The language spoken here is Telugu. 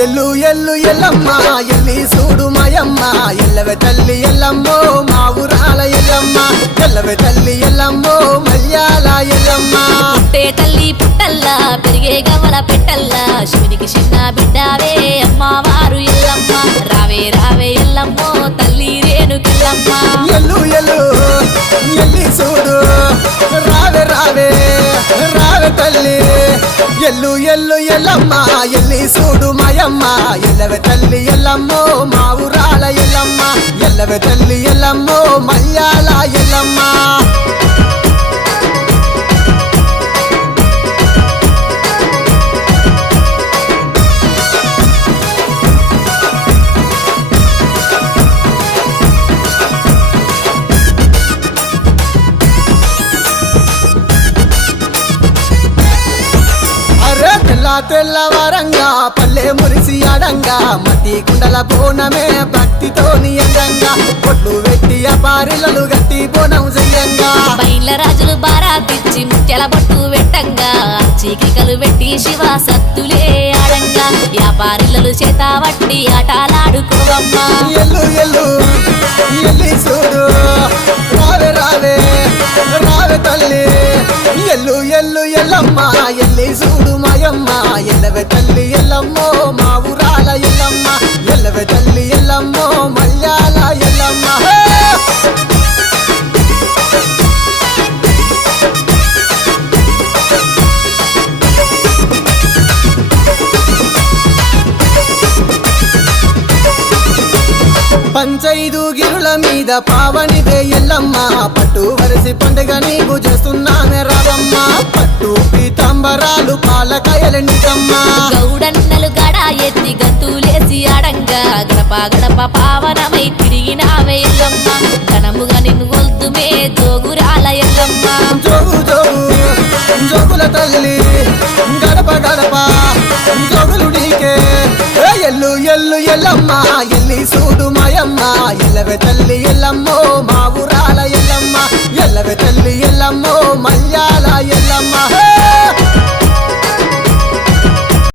ఎల్లు ఎల్లు ఎల్లమ్మ ఎల్లి చూడు మాయమ్మ ఎల్లవే తల్లి ఎల్లమ్మో మా ఊరాల ఎల్లమ్మ ఎల్లవే తల్లి ఎల్లమ్మో మల్యాల ఎల్లమ్మ పుట్టే తల్లి పుట్టల్లా పెరిగే గవల పెట్టల్లా శివునికి చిన్న బిడ్డావే అమ్మవారు ఎల్లమ్మ రావే రావే ఎల్లమ్మో తల్లి రేణుకెల్లమ్మ ఎల్లు ఎల్లు ఎల్లి చూడు రావే రావే రావే తల్లి ఎల్లు ఎల్లు ఎల్లమ్మ ఎల్లి చూడు మాయమ్మ ఎల్లవే తల్లి ఎల్లమ్మో మా ఊరాల ఎల్లమ్మ ఎల్లవే తల్లి ఎల్లమ్మో మల్యాల ఎల్లమ్మ తెల్లవారంగా పల్లె మురిసి అడంగా మట్టి కుండల బోనమే భక్తితోని అందంగా పొట్లు వెట్టి అపారిలలు గట్టి బోనం చెయ్యంగా బయల రాజులు బారాతిచ్చి ముత్యాల బొట్టు వెట్టంగా చీకికలు వెట్టి శివ సత్తులే ఆడంగా వ్యాపారిలలు చేత వట్టి ఆటలాడుకోవమ్మా ఎల్లు ఎల్లు ఎల్లి చూడు రావే రావే రావే తల్లి ఎల్లు ఎల్లు ఎల్లమ్మ ఎల్లి చూడు మాయమ్మ ఎల్లవే తల్లి ఎల్లమ్మో మా ఊరాల ఎల్లమ్మ ఎల్లవే తల్లి ఎల్లమ్మో మల్యాల ఎల్లమ్మ పంచైదు గిరుల మీద పావనిదే ఎల్లమ్మ పట్టు వరిసి పండుగ నీకు చేస్తున్నానే రావమ్మ పట్టు పీతాంబరాలు పాలకాయల నిజమ్మ గౌడన్నలు గడ ఎత్తి గంతులేసి ఆడంగా గడప గడప పావనమై తిరిగినావే ఎల్లమ్మ ఘనముగా నిన్ను గొల్తుమే జోగురాల ఎల్లమ్మ జోగు జోగు జోగుల తల్లి గడప గడప జోగులు నీకే ఎల్లు ఎల్లు ఎల్లమ్మ ఎల్లి చూడు మాయమ్మ ఎల్లవే తల్లి ఎల్లమ్మో